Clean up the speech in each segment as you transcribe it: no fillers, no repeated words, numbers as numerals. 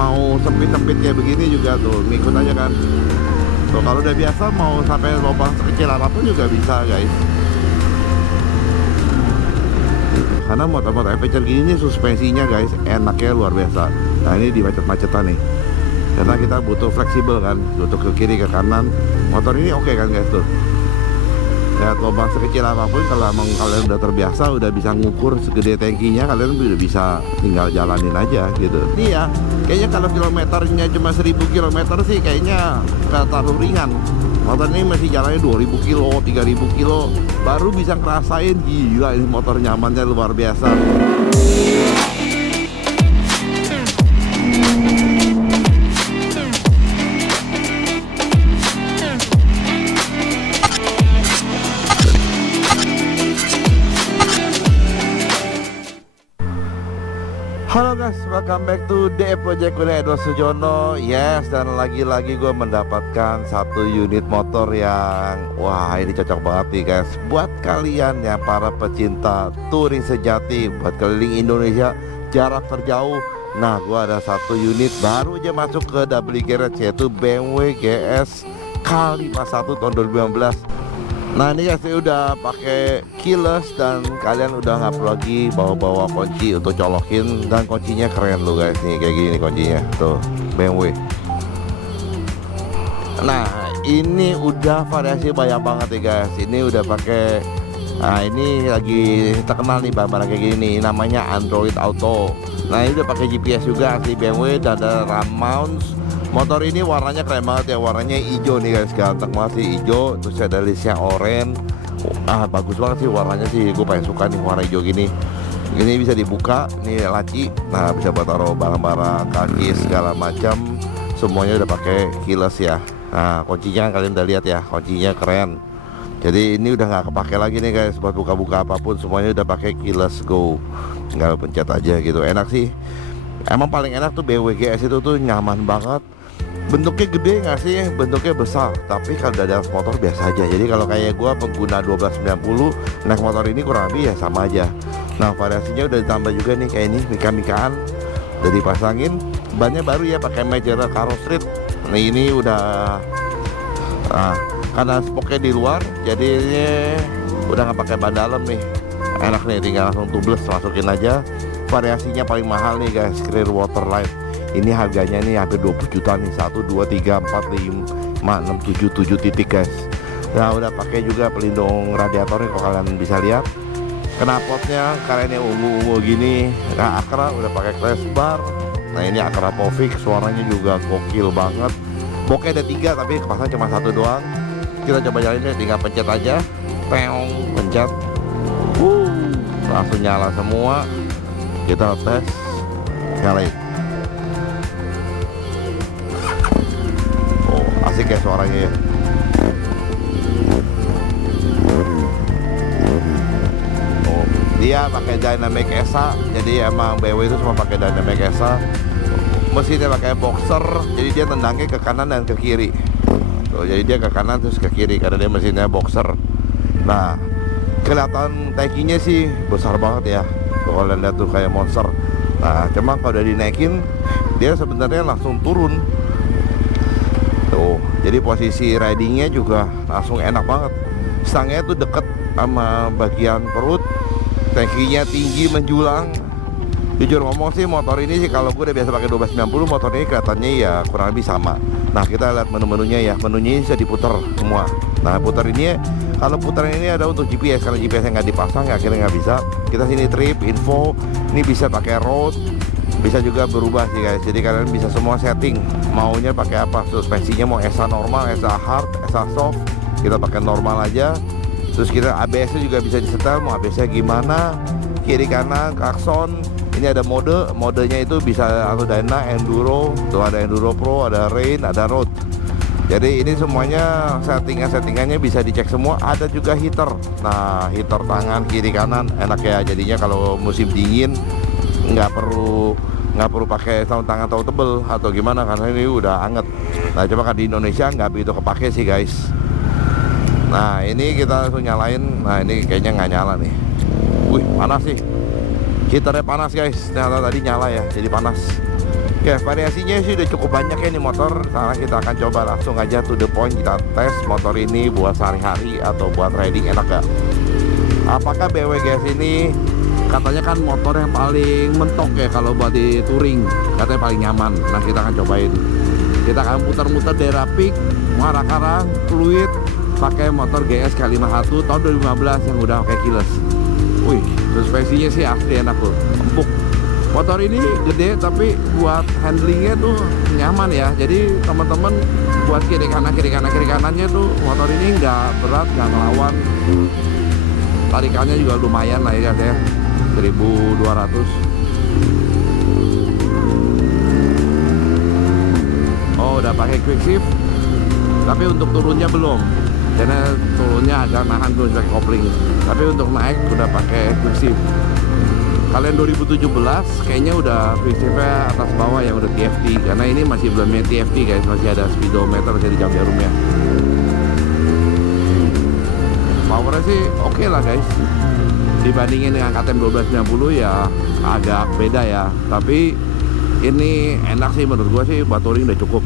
mau sempit-sempit kayak begini juga tuh ngikut aja kan. Tuh kalau udah biasa mau sampai lubang sekecil apapun juga bisa guys. Karena motor-motor adventure gini nih suspensinya guys enaknya luar biasa. Nah ini di macet-macetan nih, karena kita butuh fleksibel kan, butuh ke kiri ke kanan. Motor ini oke kan guys tuh. Lihat lubang sekecil apapun, kalau emang kalian udah terbiasa, udah bisa ngukur segede tangkinya, kalian udah bisa tinggal jalanin aja gitu. Ini ya, kayaknya kalau kilometernya cuma 1000 kilometer sih kayaknya nggak terlalu ringan. Motor ini masih jalannya 2000 kilo, 3000 kilo, baru bisa ngerasain gila ini motor nyamannya luar biasa. Halo guys, welcome back to DE Project with Edo Sujono. Yes, dan lagi-lagi gue mendapatkan satu unit motor yang wah ini cocok banget nih guys, buat kalian yang para pecinta touring sejati, buat keliling Indonesia jarak terjauh. Nah gue ada satu unit baru aja masuk ke double garage, yaitu BMW GS K51 tahun 2015. Nah ini guys, saya udah pakai keyless dan kalian udah nggak perlu lagi bawa-bawa kunci untuk colokin, dan kuncinya keren loh guys, nih kayak gini kuncinya tuh BMW. Nah ini udah variasi banyak banget ya guys. Ini udah pakai, nah ini lagi terkenal nih barang-barang kayak gini nih, namanya Android Auto. Nah ini udah pakai GPS juga asli BMW dan ada RAM mounts. Motor ini warnanya keren banget ya, warnanya hijau nih guys, ganteng banget sih hijau. Terus ada listnya oranye. Bagus banget sih warnanya sih, gue paling suka nih warna hijau gini. Ini bisa dibuka, nih laci. Nah bisa buat taruh barang-barang, kaki segala macam. Semuanya udah pakai keyless ya. Nah kuncinya kalian udah lihat ya, kuncinya keren. Jadi ini udah nggak kepake lagi nih guys, buat buka-buka apapun semuanya udah pakai keyless go. Tinggal pencet aja gitu, enak sih. Emang paling enak tuh BMW GS itu tuh nyaman banget. Bentuknya gede nggak sih? Bentuknya besar, tapi kalau udah ada motor biasa aja. Jadi kalau kayak gue pengguna 1290 naik motor ini kurang lebih ya sama aja. Nah variasinya udah ditambah juga nih, kayak ini mika-mikaan udah dipasangin. Bannya baru ya, pakai major Caro Street. Nah ini udah karena spoknya di luar, jadi ini udah nggak pakai ban dalam nih. Enak nih, tinggal langsung tubeless masukin aja. Variasinya paling mahal nih guys, Clear Water Light. Ini harganya nih hampir 20 juta nih, 1, 2, 3, 4, 5, 6, 7 titik guys. Nah udah pakai juga pelindung radiatornya kalau kalian bisa lihat. Knalpotnya kalian yang ungu-ungu gini. Nah Acra udah pakai crash bar. Nah ini Acra Povik, suaranya juga gokil banget. Bokeh ada 3 tapi kepasang cuma 1 doang. Kita coba jalanin deh, tinggal pencet aja. Peong, pencet. Langsung nyala semua. Kita tes, nyalain. Asik ya suaranya ya. Dia pakai Dynamic ESA, jadi emang BMW itu semua pakai Dynamic ESA. Mesinnya pakai boxer, jadi dia tendangnya ke kanan dan ke kiri. Tuh, jadi dia ke kanan terus ke kiri karena dia mesinnya boxer. Nah kelihatan tangkinya sih besar banget ya. Tuh, kalau lihat tuh kayak monster. Nah cuma kalau udah dinaikin dia sebenarnya langsung turun. Tuh, jadi posisi ridingnya juga langsung enak banget. Stangnya tuh deket sama bagian perut. Tangkinya tinggi menjulang. Jujur ngomong sih motor ini sih kalau gue udah biasa pakai 1290, motor ini kelihatannya ya kurang lebih sama. Nah kita lihat menu-menunya ya, menunya bisa diputar semua. Nah putar ini, kalau putaran ini ada untuk GPS, karena GPS yang nggak dipasang ya akhirnya nggak bisa. Kita sini trip, info, ini bisa pakai road, bisa juga berubah sih guys. Jadi kalian bisa semua setting maunya pakai apa, suspensinya mau ESA normal, ESA hard, ESA soft. Kita pakai normal aja. Terus kita ABS nya juga bisa disetel, mau ABS nya gimana, kiri kanan, klakson. Ini ada modenya itu bisa atau Dyna, Enduro, tuh ada Enduro Pro, ada Rain, ada Road. Jadi ini semuanya settingannya bisa dicek semua. Ada juga heater. Nah heater tangan kiri kanan enak ya, jadinya kalau musim dingin nggak perlu pakai sarung tangan terlalu tebel atau gimana karena ini udah anget. Nah coba kan di Indonesia nggak begitu kepake sih guys. Nah ini kita langsung nyalain. Nah ini kayaknya nggak nyala nih. Wih panas sih, heaternya panas guys. Ternyata tadi nyala ya, jadi panas. Oke, variasinya sih udah cukup banyak ya nih motor. Sekarang kita akan coba langsung aja to the point, kita tes motor ini buat sehari-hari atau buat riding enak gak? Apakah BMW GS ini katanya kan motor yang paling mentok ya kalau buat di touring, katanya paling nyaman. Nah, kita akan cobain. Kita akan putar-mutar daerah peak, Muara Karang, Fluid, pakai motor GS K51 tahun 2015 yang udah pakai keyless. Wih, suspensinya sih asli enak loh, empuk. Motor ini gede tapi buat handlingnya tuh nyaman ya. Jadi teman-teman buat kiri kanannya tuh motor ini nggak berat, nggak ngelawan. Tarikannya juga lumayan lah ya guys ya, 1200. Oh, udah pakai quick shift, tapi untuk turunnya belum, karena turunnya agak nahan tuh pakai kopling. Tapi untuk naik udah pakai quick shift. Kalian 2017 kayaknya udah quick shiftnya atas bawah yang udah TFT, karena ini masih belum TFT guys, masih ada speedometer, masih di jam jarumnya. Powernya sih oke lah guys, dibandingin dengan KTM 1290 ya agak beda ya, tapi ini enak sih menurut gua sih. Buat touring udah cukup.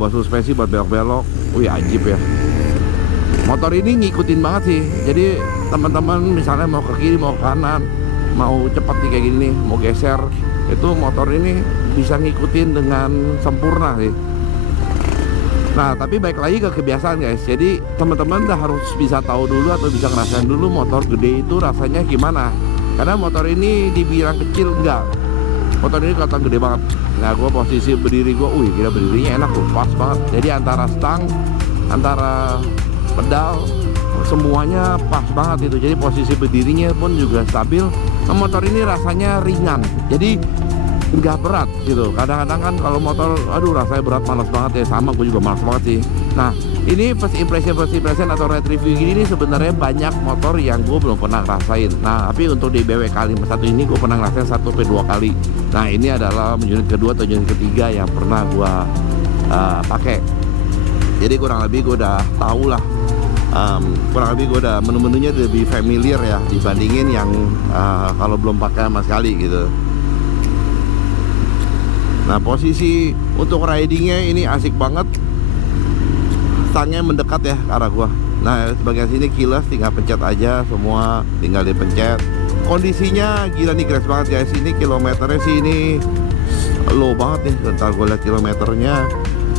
Buat suspensi, buat belok-belok, wih ajib ya. Motor ini ngikutin banget sih. Jadi teman-teman misalnya mau ke kiri mau ke kanan, mau cepat nih kayak gini nih, mau geser, itu motor ini bisa ngikutin dengan sempurna sih. Nah, tapi baik lagi ke kebiasaan guys. Jadi teman-teman udah harus bisa tahu dulu atau bisa ngerasain dulu motor gede itu rasanya gimana. Karena motor ini dibilang kecil enggak, motor ini kelihatan gede banget. Nah, gue posisi berdiri gue, gila berdirinya enak tuh, pas banget. Jadi antara stang, antara pedal, semuanya pas banget itu. Jadi posisi berdirinya pun juga stabil. Nah, motor ini rasanya ringan, jadi nggak berat gitu. Kadang-kadang kan kalau motor, aduh rasanya berat, malas banget ya. Sama, gue juga malas banget sih. Nah, ini first impression atau red review gini nih sebenarnya banyak motor yang gue belum pernah rasain. Nah, tapi untuk di BMW K51 ini gue pernah ngerasain 1-2 kali. Nah, ini adalah unit kedua atau unit ketiga yang pernah gue pakai. Jadi kurang lebih gue udah tahu lah. Kurang lebih gue udah menu-menunya lebih familiar ya dibandingin yang kalau belum pakai sama sekali gitu. Nah, posisi untuk ridingnya ini asik banget. Stangnya mendekat ya ke arah gua. Nah, sebagian sini keyless, tinggal pencet aja, semua tinggal dipencet. Kondisinya gila nih, keren banget guys. Ini kilometernya sih ini low banget nih. Bentar gue lihat kilometernya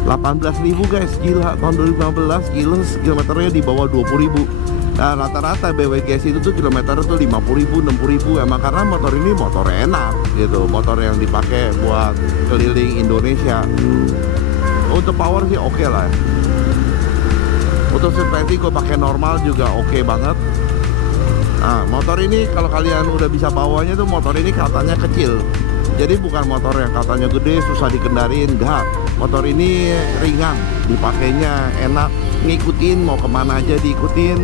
18.000 guys, gila. Tahun 2015 keyless kilometernya di bawah 20.000. Nah, rata-rata BMW GS itu tuh kilometer tuh 50.000, 60.000. Emang karena motor ini motor enak gitu, motor yang dipakai buat keliling Indonesia. Untuk power sih oke lah. Untuk suspensi gue pakai normal juga oke banget. Nah, motor ini kalau kalian udah bisa bawanya tuh, motor ini katanya kecil. Jadi bukan motor yang katanya gede susah dikendarin, enggak. Motor ini ringan, dipakainya enak, ngikutin mau kemana aja diikutin.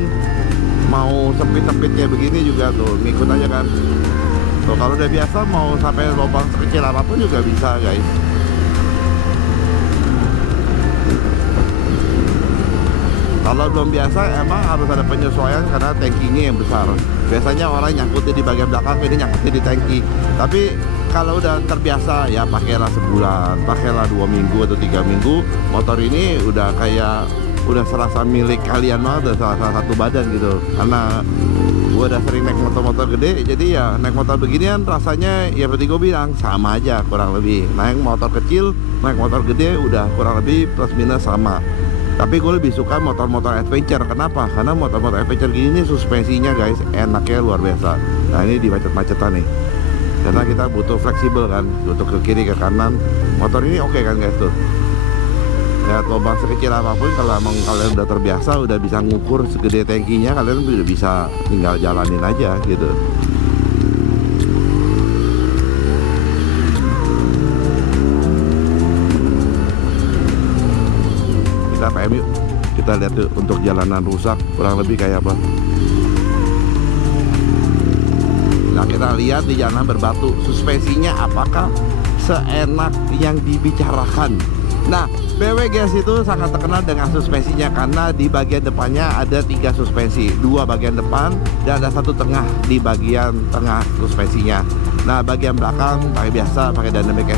Mau sempit-sempit kayak begini juga tuh ngikut aja kan. Tuh kalau udah biasa mau sampai lubang sekecil apapun juga bisa guys. Kalau belum biasa emang harus ada penyesuaian karena tankinya yang besar. Biasanya orang nyangkutnya di bagian belakang, ini nyangkutnya di tangki. Tapi kalau udah terbiasa ya pakailah sebulan, pakailah 2 minggu atau 3 minggu. Motor ini udah kayak udah serasa milik kalian banget, udah salah satu badan gitu. Karena gue udah sering naik motor-motor gede, jadi ya naik motor beginian rasanya ya seperti gue bilang sama aja kurang lebih. Naik motor kecil, naik motor gede udah kurang lebih plus minus sama. Tapi gue lebih suka motor-motor adventure. Kenapa? Karena motor-motor adventure gini nih suspensinya guys enaknya luar biasa. Nah, ini di macet-macetan nih, karena kita butuh fleksibel kan, butuh ke kiri ke kanan. Motor ini oke kan guys tuh. Lihat lubang sekecil apapun, kalau emang kalian udah terbiasa, udah bisa ngukur segede tankinya, kalian udah bisa tinggal jalanin aja gitu. Kita PM yuk, kita lihat yuk untuk jalanan rusak kurang lebih kayak apa. Nah, kita lihat di jalanan berbatu, suspensinya apakah seenak yang dibicarakan. Nah, BMW GS itu sangat terkenal dengan suspensinya karena di bagian depannya ada 3 suspensi, 2 bagian depan dan ada 1 tengah di bagian tengah suspensinya. Nah bagian belakang pakai biasa, pakai dynamic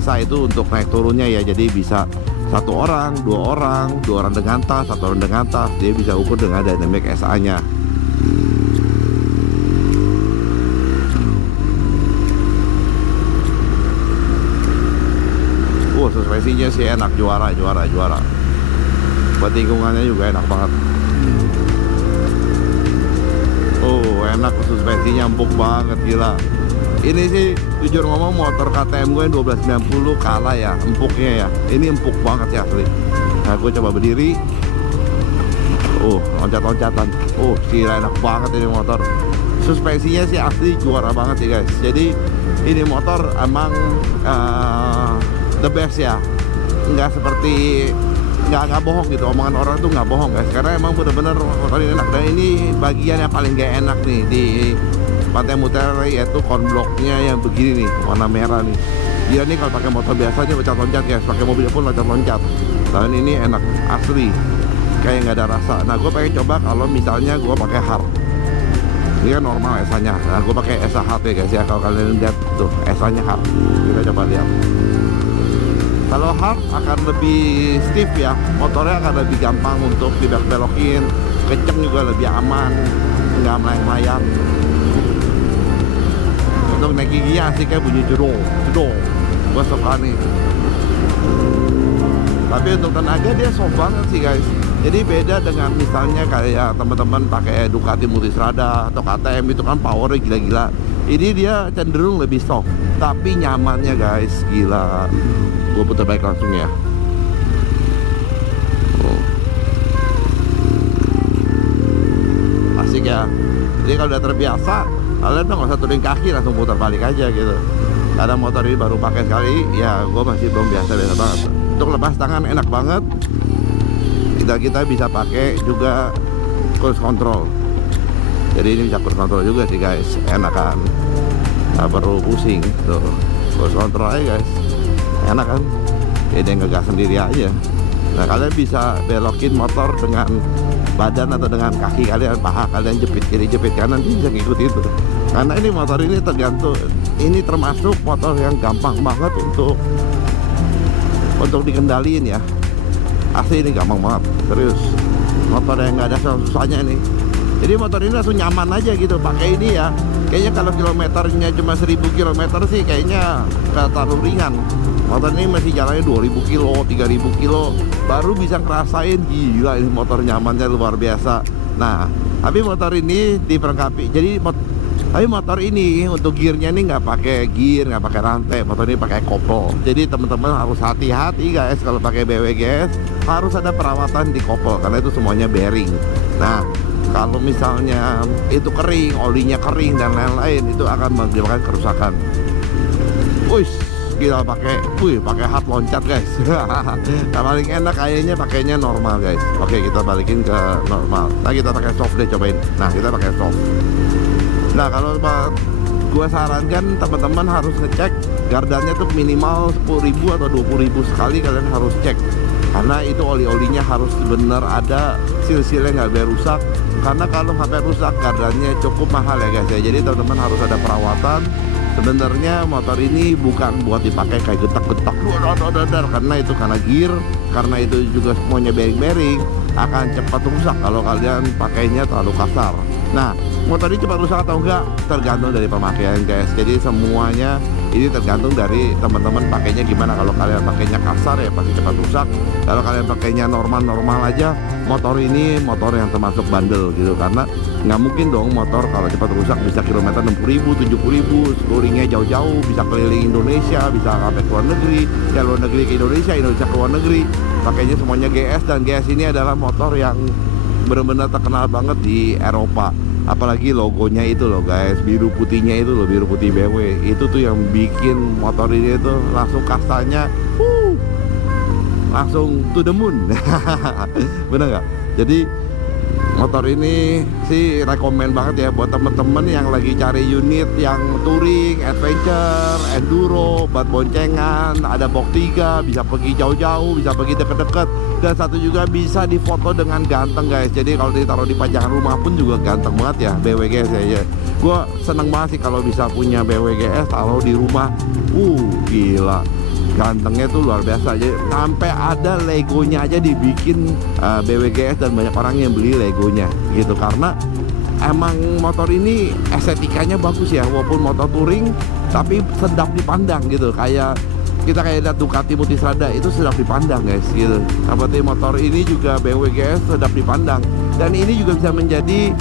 SA itu untuk naik turunnya ya. Jadi bisa satu orang, dua orang dengan tas, satu orang dengan tas. Dia bisa ukur dengan dynamic SA-nya. Suspensinya sih enak, juara. Buat lingkungannya juga enak banget. Oh enak, suspensinya empuk banget, gila. Ini sih jujur ngomong motor KTM gue yang 1290 kalah ya empuknya ya. Ini empuk banget sih asli. Nah gue coba berdiri. Loncat-loncatan. Gila enak banget ini motor. Suspensinya sih asli juara banget sih guys. Jadi ini motor emang the best ya, nggak seperti nggak bohong gitu, omongan orang tuh nggak bohong guys, karena emang bener-bener motor ini enak. Dan ini bagian yang paling gak enak nih di Pantai Mutiara, yaitu konbloknya yang begini nih, warna merah nih. Dia nih kalau pakai motor biasanya loncat-loncat guys, pakai mobil pun loncat-loncat. Dan ini enak asli, kayak nggak ada rasa. Nah gue pengen coba kalau misalnya gue pakai hard. Ini kan normal SA-nya. Nah gue pakai SA hard ya guys ya, kalau kalian lihat tuh SA-nya hard. Kita coba lihat. Kalau hard akan lebih stiff ya, motornya akan lebih gampang untuk dibelok-belokin, kenceng juga lebih aman, nggak melayang-layang. Untuk naik giginya asik kayak bunyi jedong, gue suka nih. Tapi untuk tenaga dia soft banget sih guys. Jadi beda dengan misalnya kayak teman-teman pakai Ducati Multistrada atau KTM, itu kan powernya gila-gila. Ini dia cenderung lebih soft, tapi nyamannya guys, gila. Gue putar balik langsung ya. Asik ya. Jadi kalau udah terbiasa, kalian udah nggak usah turunin kaki, langsung putar balik aja gitu. Karena motor ini baru pakai sekali, ya gue masih belum biasa banget. Untuk lepas tangan enak banget. Kita bisa pakai juga cruise control. Jadi ini bisa cruise control juga sih guys, enak kan. Nggak perlu pusing tuh, cruise control aja guys. Enak kan, ya dia ngegas sendiri aja. Nah kalian bisa belokin motor dengan badan atau dengan kaki kalian, paha kalian jepit kiri jepit kanan, bisa ngikut itu. Karena ini motor ini tergantung, ini termasuk motor yang gampang banget untuk dikendaliin ya. Asli ini gampang banget, serius. Motor yang nggak ada susahnya nih. Jadi motor ini langsung nyaman aja gitu pakai ini ya. Kayaknya kalau kilometernya cuma 1000 km sih kayaknya nggak terlalu ringan. Motor ini masih jalannya 2000 kilo, 3000 kilo baru bisa ngerasain, gila ini motor nyamannya luar biasa. Nah, tapi motor ini diperlengkapi. Tapi motor ini untuk gearnya ini nggak pakai gear, nggak pakai rantai. Motor ini pakai kopel. Jadi teman-teman harus hati-hati guys kalau pakai BWGS, harus ada perawatan di kopel karena itu semuanya bearing. Nah, kalau misalnya itu kering, olinya kering dan lain-lain, itu akan menyebabkan kerusakan. Gila pakai hard loncat guys. Nah, paling enak kayaknya pakainya normal guys. Oke, kita balikin ke normal. Nah kita pakai soft deh, cobain. Nah kita pakai soft. Nah kalau gue sarankan teman-teman harus ngecek gardannya tuh minimal 10.000 atau 20.000 sekali kalian harus cek. Karena itu oli-olinya harus benar ada, sil-silnya nggak biar rusak. Karena kalau sampai rusak gardannya cukup mahal ya guys ya. Jadi teman-teman harus ada perawatan. Sebenarnya motor ini bukan buat dipakai kayak getak-getak karena itu karena gear, karena itu juga semuanya bearing-bearing akan cepat rusak kalau kalian pakainya terlalu kasar. Nah, motor ini cepat rusak atau enggak tergantung dari pemakaian guys. Jadi semuanya ini tergantung dari teman-teman pakainya gimana. Kalau kalian pakainya kasar ya pasti cepat rusak. Kalau kalian pakainya normal-normal aja, motor ini motor yang termasuk bandel gitu. Karena nggak mungkin dong motor kalau cepat rusak bisa kilometer 60.000, 70.000, touringnya jauh-jauh, bisa keliling Indonesia, bisa sampai ke luar negeri, ya luar negeri ke Indonesia, Indonesia ke luar negeri. Pakainya semuanya GS, dan GS ini adalah motor yang benar-benar terkenal banget di Eropa. Apalagi logonya itu loh guys, biru putihnya itu loh, biru putih BMW. Itu tuh yang bikin motor ini tuh langsung kastanya langsung to the moon. Bener nggak? Jadi motor ini sih rekomen banget ya buat temen-temen yang lagi cari unit yang touring, adventure, enduro, buat boncengan, ada box 3, bisa pergi jauh-jauh, bisa pergi deket-deket, dan satu juga bisa difoto dengan ganteng guys. Jadi kalau ditaruh di pajangan rumah pun juga ganteng banget ya BWGS ya. Gue seneng banget sih kalau bisa punya BWGS taruh di rumah. Gila, gantengnya tuh luar biasa aja, sampai ada legonya aja dibikin BWGS, dan banyak orang yang beli legonya gitu, karena emang motor ini estetikanya bagus ya, walaupun motor touring tapi sedap dipandang gitu. Kayak kita lihat Ducati Multistrada itu sedap dipandang guys gitu. Seperti motor ini juga BWGS sedap dipandang, dan ini juga bisa menjadi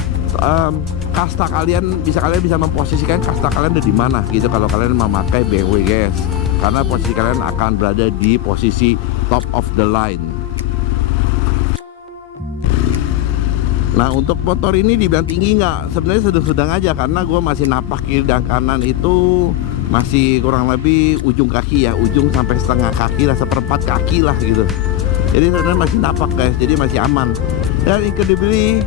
kasta kalian bisa memposisikan kasta kalian ada di mana gitu kalau kalian memakai BWGS, karena posisi kalian akan berada di posisi top of the line. Nah, untuk motor ini dibilang tinggi nggak, sebenarnya sedang-sedang aja, karena gue masih napak kiri dan kanan itu masih kurang lebih ujung kaki ya, ujung sampai setengah kaki lah, seperempat kaki lah gitu. Jadi sebenarnya masih napak guys, jadi masih aman. Dan incredibly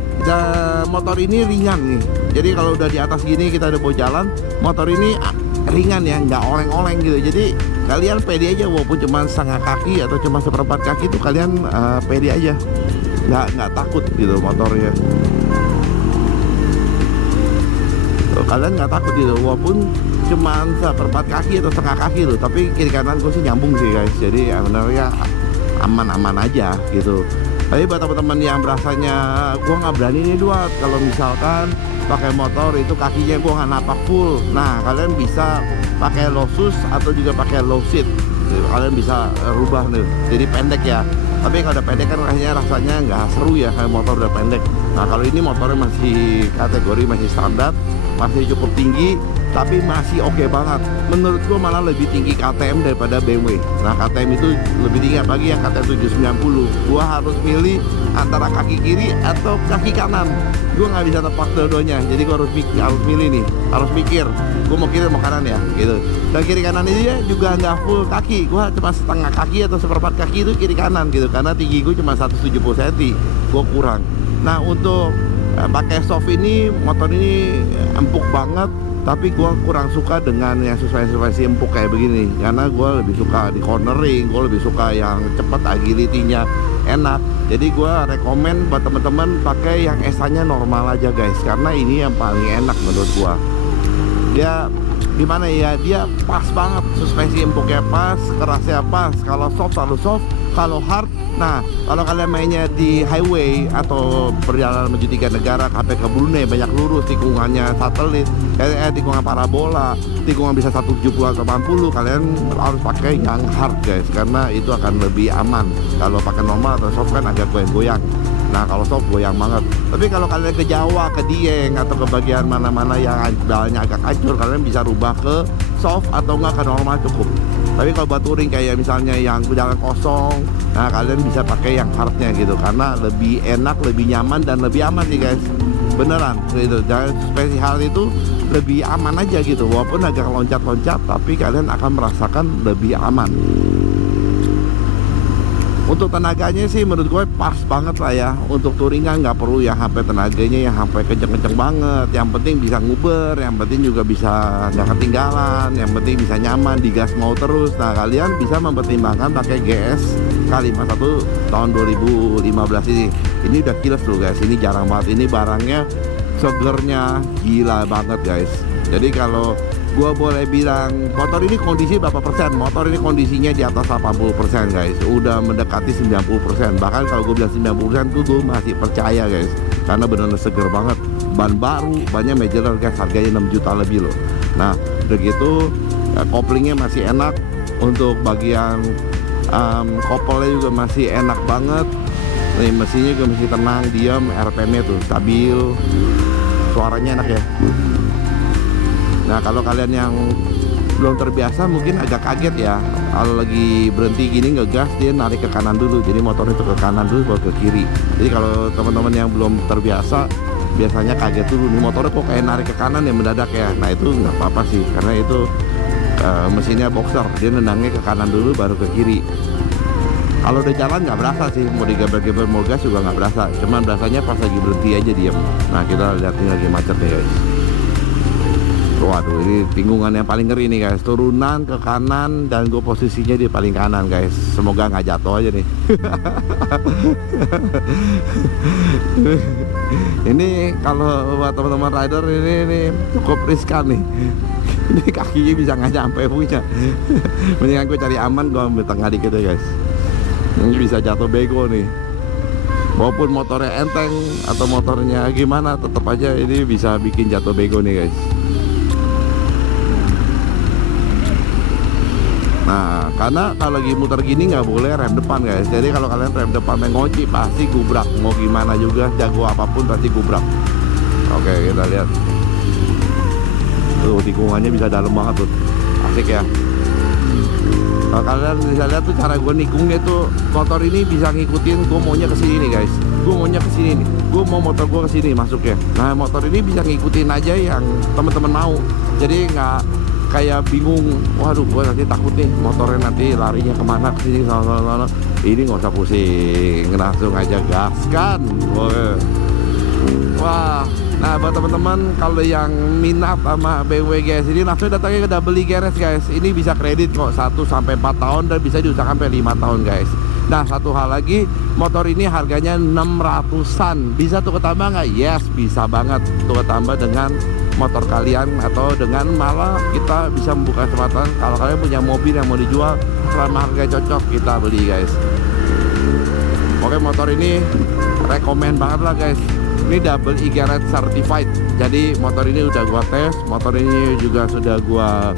motor ini ringan nih, jadi kalau udah di atas gini kita udah bawa jalan, motor ini ringan ya, nggak oleng-oleng gitu. Jadi kalian pede aja, walaupun cuma setengah kaki atau cuma seperempat kaki itu kalian pede aja, nggak takut gitu motornya. Kalian nggak takut gitu, walaupun cuma seperempat kaki atau setengah kaki tuh, tapi kiri kanan gue sih nyambung sih guys. Jadi sebenarnya aman-aman aja gitu. Tapi buat teman-teman yang berasanya gue nggak berani nih Duat, kalau misalkan pakai motor itu kakinya gue nggak napak full, nah kalian bisa pakai low sus atau juga pakai low seat. Kalian bisa rubah nih jadi pendek ya. Tapi kalau udah pendek kan rasanya nggak seru ya kayak motor udah pendek. Nah kalau ini motornya masih kategori masih standar, masih cukup tinggi, tapi masih oke banget. Menurut gua malah lebih tinggi KTM daripada BMW. Nah KTM itu lebih tinggi, apalagi yang KTM 790. Gua harus milih antara kaki kiri atau kaki kanan. Gua nggak bisa tepat dua-duanya, jadi gua harus milih nih, harus mikir gua mau kiri mau kanan ya gitu. Dan kiri kanan ini ya juga nggak full kaki, gua cuma setengah kaki atau seperempat kaki itu kiri kanan gitu, karena tinggi gua cuma 170 cm, gua kurang. Nah untuk pakai soft ini, motor ini empuk banget, tapi gue kurang suka dengan yang suspensi empuk kayak begini, karena gue lebih suka di cornering, gue lebih suka yang cepat, agility-nya enak. Jadi gue rekomen buat temen-temen pakai yang ESA-nya normal aja guys, karena ini yang paling enak menurut gue. Dia gimana ya, dia pas banget, suspensi empuknya pas, kerasnya pas. Kalau soft selalu soft, kalau hard, nah kalau kalian mainnya di highway atau perjalanan menuju 3 negara sampai ke Brunei, banyak lurus, tikungannya satelit, tikungan parabola, tikungan bisa 170 atau 80, kalian harus pakai yang hard guys, karena itu akan lebih aman. Kalau pakai normal atau soft kan agak goyang-goyang. Nah kalau soft goyang banget. Tapi kalau kalian ke Jawa, ke Dieng, atau ke bagian mana-mana yang jalannya agak hancur, kalian bisa rubah ke soft atau enggak ke normal cukup. Tapi kalau buat touring kayak misalnya yang jalan kosong, nah kalian bisa pakai yang hardnya gitu, karena lebih enak, lebih nyaman, dan lebih aman sih guys. Beneran gitu. Dan suspensi hard itu lebih aman aja gitu, walaupun agak loncat-loncat, tapi kalian akan merasakan lebih aman. Untuk tenaganya sih menurut gue pas banget lah ya. Untuk touringan nggak perlu yang sampai tenaganya yang sampai kenceng-kenceng banget. Yang penting bisa nguber, yang penting juga bisa nggak ketinggalan, yang penting bisa nyaman, digas mau terus. Nah kalian bisa mempertimbangkan pakai GS K51 tahun 2015 ini. Ini udah kilas loh guys, ini jarang banget. Ini barangnya segernya gila banget guys. Jadi kalau gua boleh bilang motor ini kondisi berapa persen? Motor ini kondisinya di atas 80% guys, udah mendekati 90%. Bahkan kalau gue bilang 90% tuh gue masih percaya guys, karena benar-benar seger banget. Ban baru, banyak major guys, harganya 6 juta lebih loh. Nah udah gitu koplingnya masih enak. Untuk bagian kopelnya juga masih enak banget. Nih mesinnya juga masih tenang, diam, RPM nya tuh stabil, suaranya enak ya. Nah kalau kalian yang belum terbiasa mungkin agak kaget ya, kalau lagi berhenti gini ngegas dia narik ke kanan dulu, jadi motor itu ke kanan dulu baru ke kiri. Jadi kalau teman-teman yang belum terbiasa biasanya kaget dulu, nih motornya kok kayak narik ke kanan ya mendadak ya. Nah itu nggak apa-apa sih, karena itu mesinnya boxer, dia nendangnya ke kanan dulu baru ke kiri. Kalau udah jalan nggak berasa sih, mau digeber-geber mau gas juga nggak berasa, cuman berasanya pas lagi berhenti aja diem. Nah kita lihat ini lagi macet nih guys. Waduh, ini tinggungan yang paling ngeri nih guys. Turunan ke kanan dan gue posisinya di paling kanan guys. Semoga nggak jatuh aja nih. Ini kalau buat teman-teman rider ini cukup riskan nih. Ini kakinya bisa nggak sampai punya. Mendingan gue cari aman, gue ambil tengah dikit ya guys. Ini bisa jatuh bego nih. Walaupun motornya enteng atau motornya gimana, tetap aja ini bisa bikin jatuh bego nih guys. Nah, karena kalau lagi muter gini nggak boleh rem depan guys. Jadi kalau kalian rem depan mengoci pasti gubrak. Mau gimana juga, jago apapun pasti gubrak. Oke, kita lihat. Tuh, tikungannya bisa dalam banget tuh. Asik ya. Kalau kalian bisa lihat tuh cara gue nikungnya tuh, motor ini bisa ngikutin gue maunya ke sini nih guys. Gue maunya ke sini nih. Gue mau motor gue ke sini masuknya. Nah, motor ini bisa ngikutin aja yang teman-teman mau. Jadi nggak kayak bingung, waduh gue nanti takut nih motornya nanti larinya kemana, kesini sana. Ini nggak usah pusing, langsung aja gaskan. Wah, nah buat teman-teman kalau yang minat sama BMW GS ini langsung datangnya ke Double E Garage guys. Ini bisa kredit kok 1-4 tahun dan bisa diusahakan sampai 5 tahun guys. Nah satu hal lagi, motor ini harganya 600-an. Bisa tuh ketambah nggak? Yes, bisa banget tuh ketambah dengan motor kalian, atau dengan malah kita bisa membuka kesempatan kalau kalian punya mobil yang mau dijual selama harga cocok, kita beli guys. Oke, motor ini rekomen banget lah guys. Ini Double E Garage Certified. Jadi motor ini udah gua tes, motor ini juga sudah gua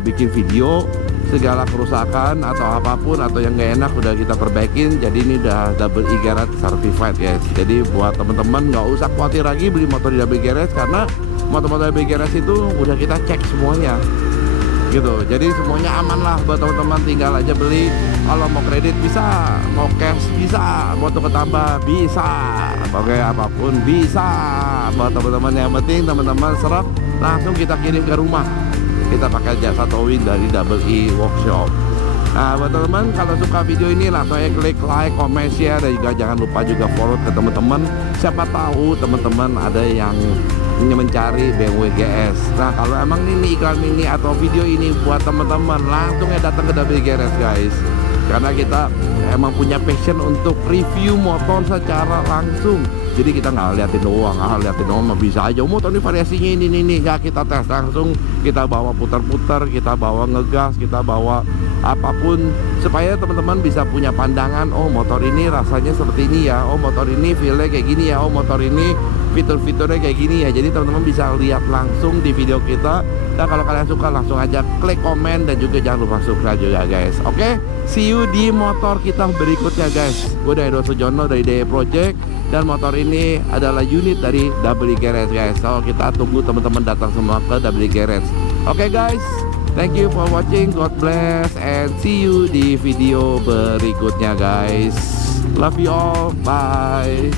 bikin video. Segala kerusakan atau apapun atau yang nggak enak udah kita perbaikin. Jadi ini udah Double E Garage Certified guys. Jadi buat teman-teman nggak usah khawatir lagi beli motor di Double E Garage, karena motor-motor Double E Garage itu udah kita cek semuanya gitu. Jadi semuanya aman lah buat teman-teman, tinggal aja beli. Kalau mau kredit bisa, mau cash bisa, mau tukar tambah bisa, oke apapun bisa buat teman-teman. Yang penting teman-teman serap langsung kita kirim ke rumah. Kita pakai jasa towing dari Double E Workshop. Nah buat teman-teman, kalau suka video ini langsung aja klik like, comment, share, dan juga jangan lupa juga follow ke teman-teman. Siapa tahu teman-teman ada yang mencari BMW GS. Nah kalau emang ini iklan ini atau video ini buat teman-teman, langsung ya datang ke Double E Garage guys. Karena kita emang punya passion untuk review motor secara langsung. Jadi kita nggak liatin doang, bisa aja motor ini variasinya ini nggak, kita tes langsung, kita bawa putar-putar, kita bawa ngegas, kita bawa apapun, supaya teman-teman bisa punya pandangan, oh motor ini rasanya seperti ini ya, oh motor ini feelnya kayak gini ya, oh motor ini fitur-fiturnya kayak gini ya. Jadi teman-teman bisa lihat langsung di video kita. Dan kalau kalian suka langsung aja klik komen, dan juga jangan lupa subscribe juga guys. Oke, see you di motor kita berikutnya guys. Gue dari Edo Sujono dari DE Project, dan motor ini adalah unit dari Double E Garage guys. So kita tunggu teman-teman datang semua ke Double E Garage. Oke guys, thank you for watching, God bless, and see you di video berikutnya guys. Love you all, bye.